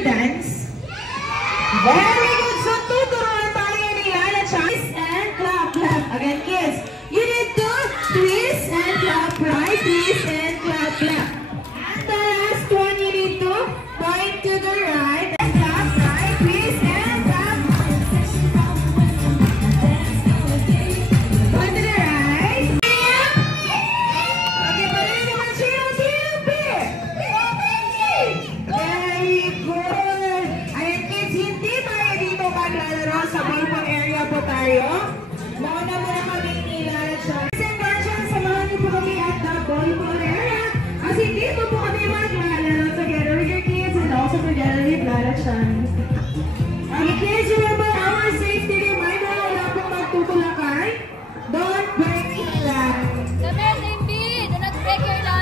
to dance? Very good. So, tuturuan tayo ni Lala Twist and clap, clap. Again, kids, you need to twist and clap, right? Twist and clap, clap. And the last one, you need to point to the right and clap, right? Twist and clap. Point to the right. Okay, pwede naman siya. Very good. Ayan, kids, hindi tayo dito maglalaro sa ballpark area po tayo. Mauna muna kami nila. Second version, samahan niyo po kami at the ballpark area. Kasi dito po kami maglalaro together with your kids and also together with Lala Chan. Okay, kids, remember our safety reminder. Wala pong magtutulakan. Don't break your line. The best in B, do not break your line.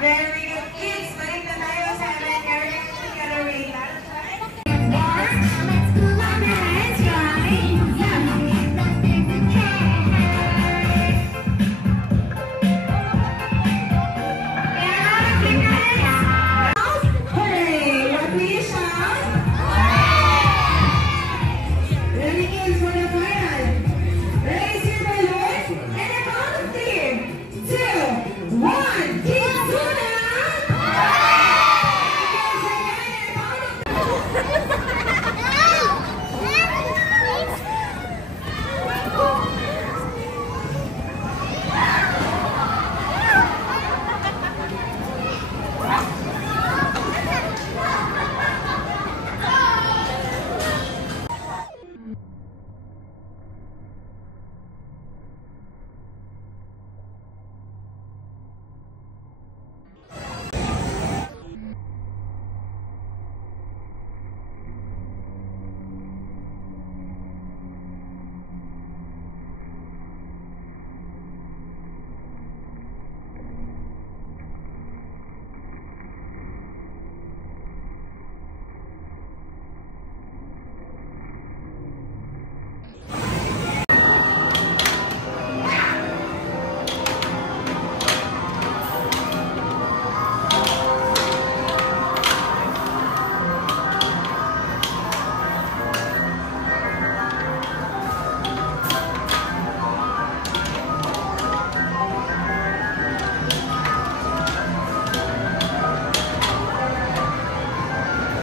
Very